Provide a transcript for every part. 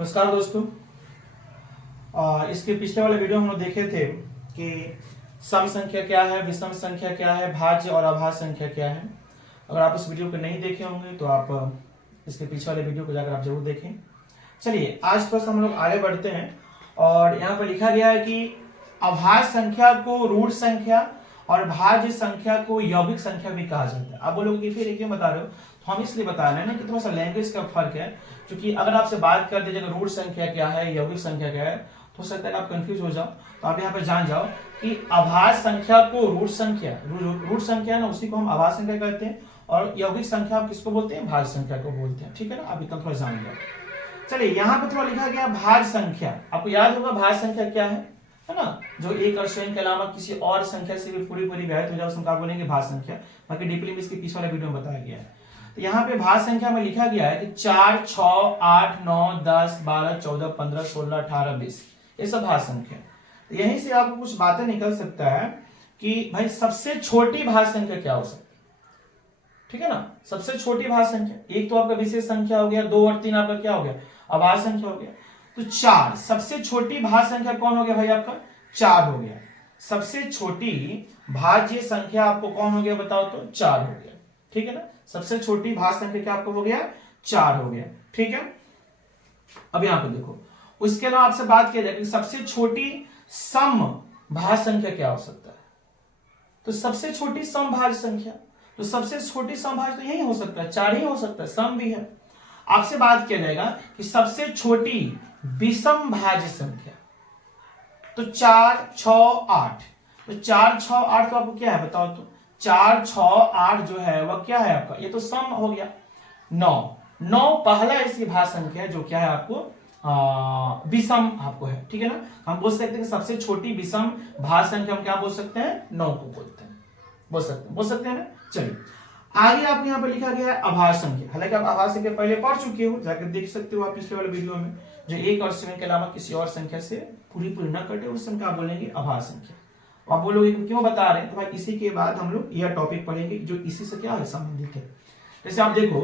नमस्कार दोस्तों। इसके पिछले वाले वीडियो हम लोग देखे थे कि सम संख्या क्या है, विषम संख्या क्या है, भाज्य और अभाज्य संख्या क्या है। अगर आप इस वीडियो को नहीं देखे होंगे तो आप इसके पीछे वाले वीडियो को जाकर आप जरूर देखें। चलिए आज थोड़ा सा हम लोग आगे बढ़ते हैं और यहाँ पर लिखा गया है कि अभाज्य संख्या को रूट संख्या और भाज्य संख्या को यौगिक संख्या भी कहा जाता है। आप बोलोगे कि फिर क्यों बता रहे हो, तो हम इसलिए बता रहे हैं ना कि थोड़ा सा लैंग्वेज का फर्क है। क्योंकि अगर आपसे बात कर दीजिएगा रूट संख्या क्या है, यौगिक संख्या क्या है, तो हो सकता है आप कंफ्यूज हो जाओ। तो आप यहाँ पे जान जाओ कि अभाज्य संख्या को रूट संख्या ना, उसी को हम अभाज्य संख्या कहते हैं, और यौगिक संख्या आप किसको बोलते हैं, भाज्य संख्या को बोलते हैं। ठीक है ना, आप इतना थोड़ा जान जाओ। चलिए यहाँ पे थोड़ा लिखा गया भाज्य संख्या। आपको याद होगा भाज्य संख्या क्या है ना, जो एक और स्वयं के अलावा किसी और संख्या से भी पूरी विभाजित हो जाए उसको बोलेंगे भाज्य संख्या। बाकी डीपली में इसके पीछे वाले वीडियो में बताया गया है। तो यहाँ पे भाज्य संख्या में लिखा गया है कि 4, 6, 8, 9, 10, 12, 14, 15, 16, 18, 20 ये सब भाज्य संख्या। तो यहीं से आपको कुछ बातें निकल सकता है कि भाई सबसे छोटी भाज्य संख्या क्या हो सकती है। ठीक है ना, सबसे छोटी भाज्य संख्या एक तो आपका विशेष संख्या हो गया, 2 और 3 आपका क्या हो गया, अभाज्य संख्या हो गया। तो 4 सबसे छोटी भाज्य संख्या कौन हो गया भाई, आपका 4 हो गया। सबसे छोटी भाज्य संख्या आपको कौन हो गया बताओ, तो 4 हो गया। ठीक है ना, सबसे छोटी भाज्य संख्या क्या आपको हो गया, 4 हो गया। ठीक है, अब यहां पर देखो, उसके अलावा आपसे बात किया जाए कि सबसे छोटी सम भाज्य संख्या क्या हो सकता है। तो सबसे छोटी सम भाज्य संख्या, तो सबसे छोटी सम भाज्य तो यही हो सकता है, 4 ही हो सकता है, सम भी है। आपसे बात किया जाएगा कि सबसे छोटी विषम भाज्य संख्या, तो 4, 6, 8। तो 4, 6, 8 तो आपको क्या है बताओ, तो 4, 6, 8 जो है वह क्या है आपका, ये तो सम हो गया। 9 पहला ऐसी भाज्य संख्या है जो क्या है आपको विषम आपको है। ठीक है ना, हम बोल सकते हैं कि सबसे छोटी विषम भाज्य संख्या हम क्या बोल सकते हैं, 9 को बोलते हैं, बोल सकते हैं ना। चलिए आगे आपको यहाँ पे लिखा गया है अभाज्य संख्या। हालांकि आप अभाज्य संख्या पहले पढ़ चुके हो, जाकर देख सकते हो आप पिछले वाले वीडियो में, जो एक और स्वयं के अलावा किसी और संख्या से पूरी न कटे उस संख्या आप बोलेंगे अभाज्य संख्या। आप बोलोगे क्यों बता रहे हैं, तो भाई इसी के बाद हम लोग यह टॉपिक पढ़ेंगे जो इसी से क्या है संबंधित है। जैसे आप देखो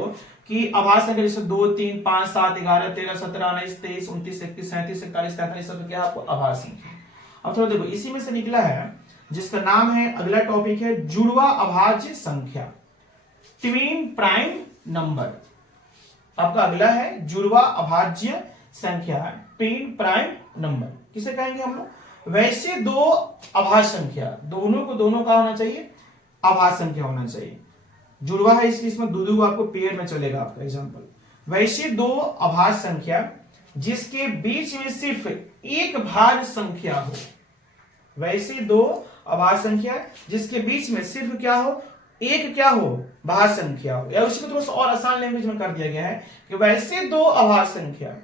कि अभाज्य संख्या जैसे 2, 3, 5, 7, 11, 13, 17, 19, 23, 29, 31, 37, 41, 43 सब क्या है आपको अभाज्य संख्या। अब थोड़ा देखो इसी में से निकला है जिसका नाम है, अगला टॉपिक है जुड़वा अभाज्य संख्या, ट्विन प्राइम नंबर। आपका अगला है जुड़वा अभाज्य संख्या, ट्विन प्राइम नंबर किसे कहेंगे हम लोग। वैसे दो अभाज्य संख्या, दोनों को दोनों का होना चाहिए, अभाज्य संख्या होना चाहिए। जुड़वा है इसलिए इसमें दो आपको पेयर में चलेगा आपका एग्जांपल। वैसे दो अभाज्य संख्या जिसके बीच में सिर्फ एक भाज्य संख्या हो, वैसे दो अभाज्य संख्या जिसके बीच में सिर्फ क्या हो, एक क्या हो, भाज्य संख्या हो। या उसी को थोड़ा सा और आसान लैंग्वेज में कर दिया गया है कि वैसे दो अभाज्य संख्या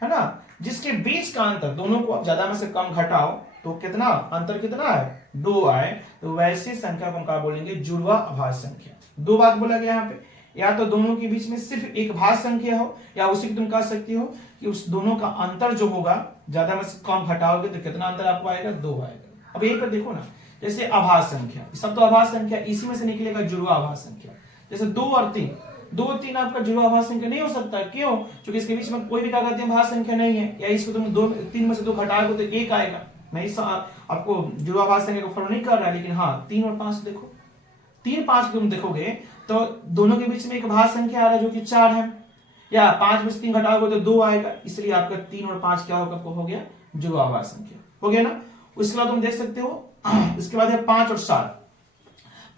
है ना जिसके बीच का अंतर, दोनों को आप ज्यादा में से कम घटाओ तो कितना अंतर कितना है, 2 आए, तो वैसी संख्या को हम क्या बोलेंगे, जुड़वा अभाज्य संख्या। 2 बात बोला गया यहाँ पे, या तो दोनों के बीच में सिर्फ एक भाज्य संख्या हो, या उसी को तुम कह सकती हो कि उस दोनों का अंतर जो होगा ज्यादा में से कम घटाओगे तो कितना अंतर आपको आएगा, 2 आएगा। अब यहीं पर देखो ना, जैसे अभाज्य संख्या, सब तो अभाज्य संख्या, इसी में से निकलेगा जुड़वा अभाज्य संख्या। जैसे 2 और 3, 2 और 3 आपका जुड़वा अभाज्य संख्या नहीं हो सकता। क्यों, क्योंकि इसके बीच में कोई भी क्या कहते हैं, भाज्य संख्या नहीं है। या इसको तुम 3 में से 2 घटाओगे तो 1 आएगा। नहीं आपको जुड़वा अभाज्य संख्या को फॉलो नहीं कर रहा है, लेकिन हाँ 3 और 5 देखो, 3, 5 तुम देखोगे तो दोनों के बीच में एक भाज्य संख्या आ रहा है जो कि 4 है, या 5 में से 3 घटाओगे तो 2 आएगा। इसलिए आपका 3 और 5 क्या होगा, हो गया जुड़वा अभाज्य संख्या, हो गया ना। उसके बाद तुम देख सकते हो, इसके बाद है 5 और 7।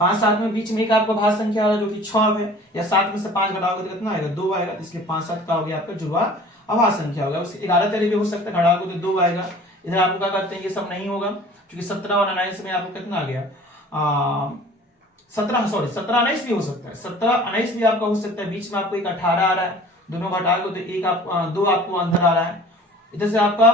5, 7 में बीच में एक आपको भाज्य संख्या आ रहा है जो कि 6 है, या 7 में से 5 घटाओगे तो कितना आएगा, 2 आएगा। इसलिए 5, 7 का हो गया आपका जुड़वा अभाज्य संख्या होगा। उसके 11 तरीके हो सकते हैं, घटाओगे तो 2 आएगा। इधर आपको क्या करते हैं, ये सब नहीं होगा क्योंकि 17 और 19 में आपको कितना आ गया, 17 19 भी हो सकता है, 17 19 भी आपका हो सकता है। बीच में आपको एक 18 आ रहा है, दोनों घटाओगे तो एक आप 2 आपको अंदर आ रहा है। इधर से आपका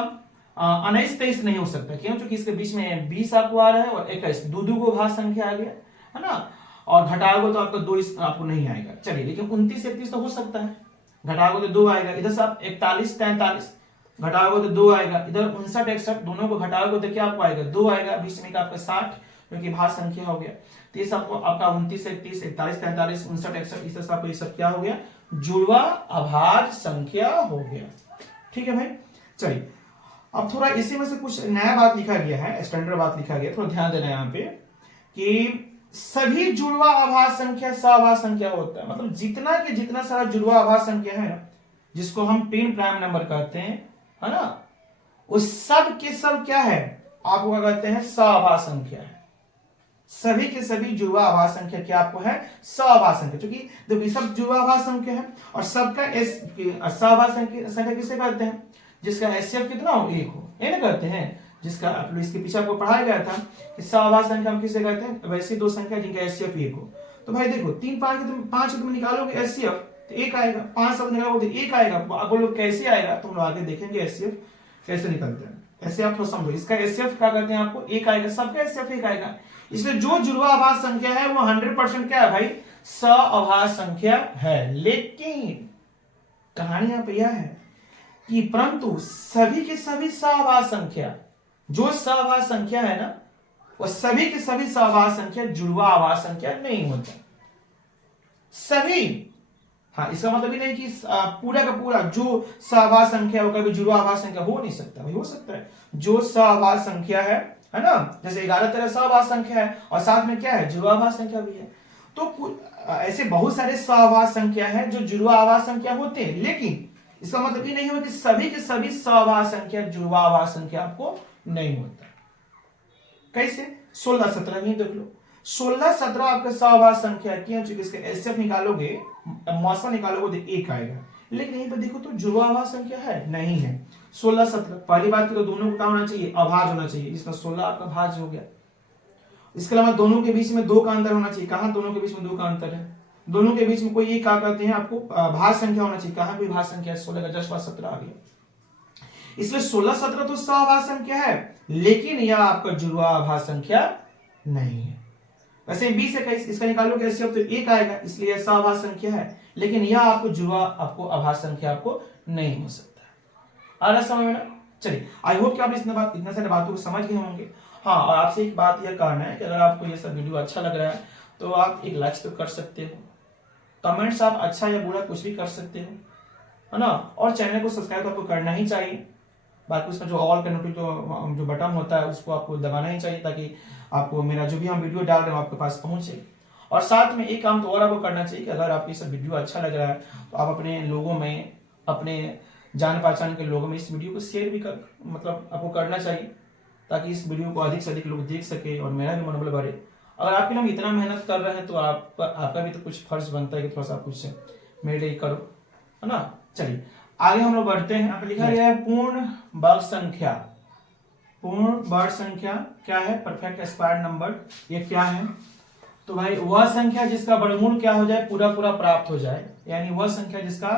19 23 नहीं हो सकता, क्यों, क्योंकि इसके बीच में 20 आपको आ रहा है और 21, दो को भाज्य संख्या आ गया है ना, और घटाओगे तो आपका 2 आपको नहीं आएगा। चलिए, लेकिन 29 31 तो हो सकता है, घटाओगे तो 2 आएगा। इधर से आप 41 43 घटाओगे तो 2 आएगा। इधर 59 61 दोनों को घटाओगे तो क्या आपको आएगा, 2 आएगा। बीच में आपका 60 क्योंकि भाज्य संख्या हो गया। तो ये सब आपका 29 31 41 43 59 61 इस सब आपको ये सब क्या हो गया, जुड़वा अभाज्य संख्या हो गया। ठीक है भाई। चलिए अब थोड़ा इसी में से कुछ नया बात लिखा गया है, स्टैंडर्ड बात लिखा गया, थोड़ा ध्यान देना यहाँ पे कि सभी जुड़वा आभास संख्या सआभास संख्या होता है। मतलब जितना के जितना सारा जुड़वा आभास संख्या है ना, जिसको हम पिन प्राइम नंबर कहते हैं, है ना, वो सब के सब क्या है, आपको क्या कहते हैं, सआभास संख्या है। सभी के सभी जुड़वा आभास संख्या क्या आपको है, सआभास संख्या। क्योंकि देखो सब जुड़वा आभास संख्या है और सबका सआभास संख्या किसे कहते हैं, जिसका एचसीएफ कितना हो, 1 हो, ये ना कहते हैं। जिसका इसके पीछे आपको पढ़ाया गया था कि सआभास संख्या हम किसे कहते हैं, वैसी दो संख्या जिनका एचसीएफ 1 हो। तो भाई देखो 3 5 तुम निकालोगे एचसीएफ तो 1 आएगा, 5 सब निकालोगे तो 1 आएगा। अब बोलो कैसे आएगा, तुम लोग आगे देखेंगे एचसीएफ कैसे निकलते हैं। ऐसे आप थोड़ा समझो, इसका एचसीएफ क्या कहते हैं, आपको 1 आएगा, सबका एचसीएफ 1 आएगा। इसलिए जो जुड़वा आभास संख्या है वो 100% क्या है भाई, सआभास संख्या है। लेकिन कहानी यहाँ पे यह है कि परंतु सभी के सभी सआभास संख्या, जो सआभास संख्या है ना, वो सभी के सभी सआभास संख्या जुड़वा आभास संख्या नहीं होता। सभी, हाँ, इसका मतलब ही नहीं कि पूरा का पूरा जो सआभास संख्या वो कभी जुड़वा आभास संख्या हो नहीं सकता। भाई हो सकता है, जो सआभास संख्या है ना, जैसे 11 तरह सआभास संख्या है और साथ में क्या है, जुड़वा आभास संख्या भी है। तो ऐसे बहुत सारे सआभास संख्या है जो जुड़वा आभास संख्या होते हैं। लेकिन इसका मतलब ये नहीं हो कि सभी के सभी सआभास संख्या जुड़वा आभास संख्या आपको नहीं होता। कैसे, 16 17 में देख लो, 16 17 आपका सआभास संख्या की, इसका एचसीएफ निकालोगे, मौसा निकालोगे तो 1 आएगा। लेकिन यहीं पर देखो तो जुड़वा आभास संख्या है, नहीं है। 16 17 पहली बात की तो दोनों को क्या होना चाहिए, अभाज्य होना चाहिए, जिसमें 16 आपका भाज्य हो गया। इसके अलावा दोनों के बीच में 2 का अंतर होना चाहिए। कहां दोनों के बीच में 2 का अंतर है, दोनों के बीच में कोई एक क्या कहते हैं आपको, भाज्य संख्या होना चाहिए। कहां भी भाज्य संख्या, 16 का 10 17 आ गया। इसलिए 16 17 तो सआभास संख्या है, लेकिन यह आपका जुड़वा आभास संख्या नहीं है। वैसे 20 21 इसका निकालोगे एचसीएफ तो 1 आएगा, इसलिए सआभास संख्या है, लेकिन यह आपको जुड़वा आपको आभास संख्या आपको नहीं हो सकता है। आ रहा समझ में ना। चलिए आई होप कि आप इतना सारे बातों को समझ गए होंगे। हाँ, और आपसे एक बात यह कहना है कि अगर आपको ये सब वीडियो अच्छा लग रहा है तो आप एक लाइक तो कर सकते हो, कमेंट्स आप अच्छा या बुरा कुछ भी कर सकते हो, है ना, और चैनल को सब्सक्राइब तो आपको करना ही चाहिए। बाकी उसमें जो ऑल का नोटिफिकेशन जो बटन होता है उसको आपको दबाना ही चाहिए, ताकि आपको मेरा जो भी हम वीडियो डाल रहे हैं आपके पास पहुंचे। और साथ में एक काम तो और आपको करना चाहिए कि अगर आपको ये सब वीडियो अच्छा लग रहा है तो आप अपने लोगों में, अपने जान पहचान के लोगों में इस वीडियो को शेयर भी मतलब आपको करना चाहिए, ताकि इस वीडियो को अधिक से अधिक लोग देख सके और मेरा भी मनोबल बढ़े। अगर आपके लिए हम इतना मेहनत कर रहे हैं तो आपका भी तो कुछ फर्ज बनता है कि थोड़ा सा कुछ मेरे लिए करो, है ना। चलिए आगे हम लोग बढ़ते हैं। यहाँ पे लिखा गया है पूर्ण वर्ग संख्या। पूर्ण वर्ग संख्या क्या है, परफेक्ट स्क्वायर नंबर, ये क्या है। तो भाई वह संख्या जिसका वर्गमूल क्या हो जाए, पूरा पूरा प्राप्त हो जाए, यानी वह संख्या जिसका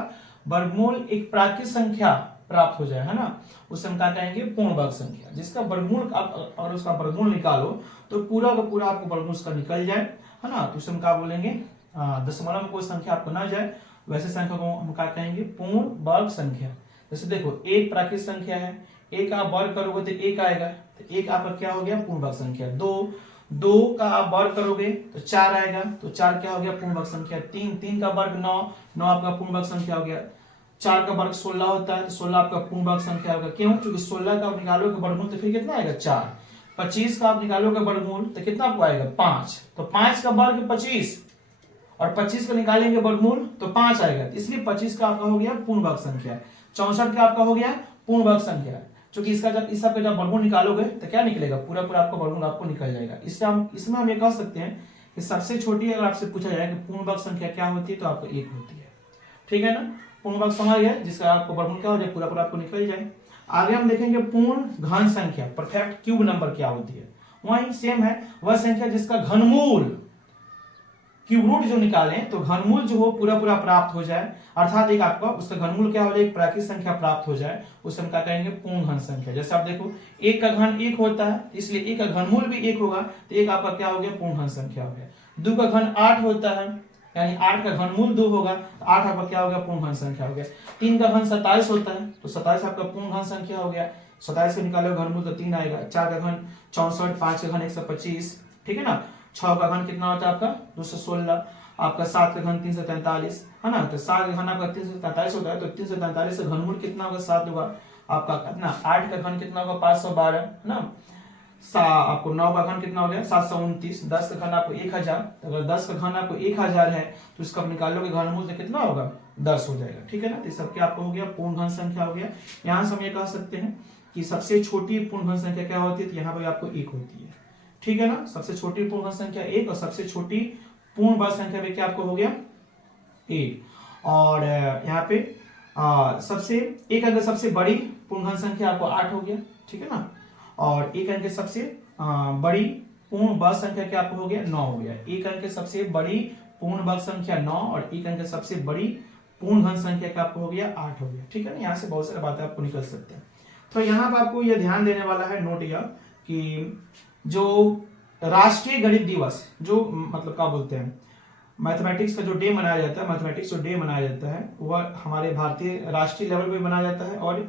वर्गमूल एक प्राकृत संख्या प्राप्त हो जाए, है ना, उसे हम क्या कहेंगे, पूर्ण वर्ग संख्या। जिसका वर्गमूल आप अगर उसका वर्गमूल निकालो तो पूरा का पूरा आपको वर्गमूल उसका निकल जाए, है ना, तो उसे हम क्या बोलेंगे, दशमलव में कोई संख्या आपको ना जाए, वैसे संख्या को हम क्या कहेंगे, पूर्ण वर्ग संख्या। जैसे देखो एक प्राकृत संख्या है, एक आप वर्ग करोगे तो 1 आएगा, तो 1 आपका क्या हो गया, पूर्ण वर्ग संख्या। 2 का आप वर्ग करोगे तो 4 आएगा, तो 4 क्या हो गया, पूर्ण वर्ग संख्या। 3 का वर्ग 9 आपका पूर्ण वर्ग संख्या हो गया। 4 का वर्ग 16 होता है, तो 16 आपका पूर्ण वर्ग संख्या होगा। क्यों, क्योंकि 16 का आप निकालोगे वर्गमूल तो फिर कितना आएगा, 4। 25 का आप निकालोगे वर्गमूल तो कितना आपको आएगा, 5। तो 5 का वर्ग 25 और 25 का निकालेंगे वर्गमूल तो 5 आएगा, इसलिए 25 का आपका हो गया पूर्ण वर्ग संख्या। 64 का आपका हो गया पूर्ण वर्ग संख्या, क्योंकि इसका जब इस सबका जब वर्गमूल निकालोगे तो क्या निकलेगा, पूरा पूरा आपका वर्गमूल आपको निकल जाएगा। इसमें हम ये कह सकते हैं कि सबसे छोटी अगर आपसे पूछा जाए कि पूर्ण वर्ग संख्या क्या होती है तो आपको 1 होती है। ठीक है ना, पूर्ण वर्ग समझ गए, जिसका आपको वर्गमूल क्या हो जाए, पूरा पूरा आपको निकल जाए। आगे हम देखेंगे पूर्ण घन संख्या, परफेक्ट क्यूब नंबर क्या होती है। वही सेम है, वह संख्या जिसका घनमूल क्यूब रूट जो निकालें तो घनमूल जो हो पूरा पूरा प्राप्त हो जाए, अर्थात एक आपका उसका घनमूल क्या हो जाए, एक प्राकृत संख्या प्राप्त हो जाए, उसे हम क्या कहेंगे, पूर्ण घन संख्या। जैसे आप देखो 1 का घन 1 होता है, इसलिए 1 का घनमूल भी 1 होगा, तो 1 आपका क्या हो गया, पूर्ण घन संख्या हो गया। 2 का घन 8 होता है, यानी 8 का घनमूल 2 होगा, तो 8 आपका क्या हो गया, पूर्ण घन संख्या हो गया। 3 का घन 27 होता है, तो 27 आपका पूर्ण घन संख्या हो गया। 27 से निकालो घनमूल तो 3 आएगा। 4 का घन 64, 5 का घन 125, ठीक है ना। 6 का घन कितना होता है आपका, 216। आपका 7 का घन 343 है ना, तो 7 का घन आपका 343 होता है, तो 343 का घनमूल कितना होगा 7 होगा, आपका कितना 8 का घन कितना होगा 512 है ना, आपको 9 का घन कितना हो गया 729, 10 का घन आपको 1000, तो अगर 10 का घन आपको 1000 है तो इसका आप निकालोगे घनमूल तो कितना होगा 10 हो जाएगा, ठीक है ना। तो सबके आपको हो गया पूर्ण घन संख्या हो गया। यहाँ से हम ये कह सकते हैं कि सबसे छोटी पूर्ण घन संख्या क्या होती है, तो यहाँ पे आपको 1 होती है, ठीक है ना। सबसे छोटी पूर्ण घन संख्या 1 और सबसे छोटी पूर्ण वर्ग संख्या में क्या आपको हो गया 1। और यहाँ पे सबसे एक अंक सबसे बड़ी पूर्ण घन संख्या आपको 8 हो गया, ठीक है ना। और एक अंक सबसे बड़ी पूर्ण वर्ग संख्या क्या आपको हो गया 9 हो गया। एक अंक सबसे बड़ी पूर्ण वर्ग संख्या 9 और एक अंक सबसे बड़ी पूर्ण घन संख्या क्या आपको हो गया 8 हो गया, ठीक है ना। यहाँ से बहुत सारी बातें आपको निकल सकते हैं। तो यहाँ पर आपको यह ध्यान देने वाला है नोट या कि जो राष्ट्रीय गणित दिवस जो मतलब क्या बोलते हैं मैथमेटिक्स का जो डे मनाया जाता है, मैथमेटिक्स जो डे मनाया जाता है वह हमारे भारतीय राष्ट्रीय लेवल पे मनाया जाता है और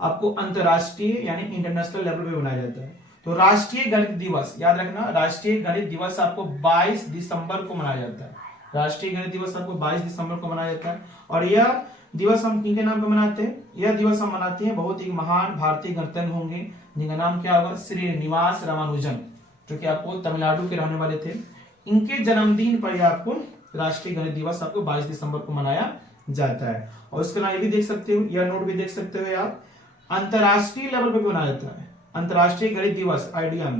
आपको अंतरराष्ट्रीय यानी इंटरनेशनल लेवल पे मनाया जाता है। तो राष्ट्रीय गणित दिवस याद रखना, राष्ट्रीय गणित दिवस आपको 22 दिसंबर को मनाया जाता है। राष्ट्रीय गणित दिवस आपको 22 दिसंबर को मनाया जाता है। और यह दिवस हम किनके नाम पे मनाते हैं, यह दिवस हम मनाते हैं बहुत ही महान भारतीय गणतंत्र होंगे जिनका नाम क्या होगा श्रीनिवास रामानुजन, जो कि आपको तमिलनाडु के रहने वाले थे। इनके जन्मदिन पर यह आपको राष्ट्रीय गणित दिवस आपको 22 दिसंबर को मनाया जाता है। और उसके अलावा ये भी देख सकते हो, यह नोट भी देख सकते हो आप, अंतरराष्ट्रीय लेवल पर भी मनाया जाता है अंतरराष्ट्रीय गणित दिवस IDM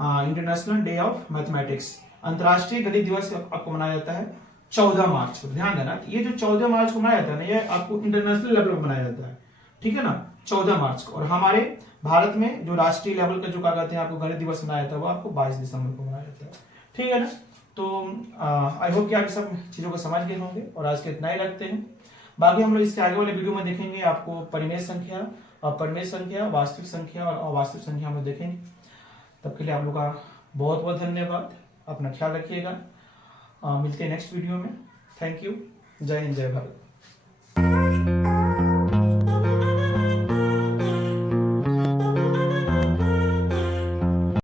international day of mathematics. अंतरराष्ट्रीय गणित दिवस आपको मनाया जाता है 14 मार्च को। ध्यान देना ये जो 14 मार्च को मनाया जाता है ना, ये आपको इंटरनेशनल लेवल पर मनाया जाता है, ठीक है ना, 14 मार्च को। और हमारे भारत में जो राष्ट्रीय लेवल का जो क्या कहते हैं आपको गणित दिवस मनाया जाता है वो आपको 22 दिसंबर को मनाया जाता है, ठीक है ना। तो आई होप कि आप सब चीजों को समझ गए होंगे और आज के इतना ही रखते हैं। बाकी हम लोग इसके आगे वाले वीडियो में देखेंगे आपको परिमेय संख्या और परिमेय संख्या, वास्तविक संख्या और अवास्तविक संख्या हम लोग देखेंगे। तब के लिए आप लोग का बहुत बहुत धन्यवाद, अपना ख्याल रखिएगा। मिलते हैं नेक्स्ट वीडियो में। थैंक यू, जय हिंद जय भारत।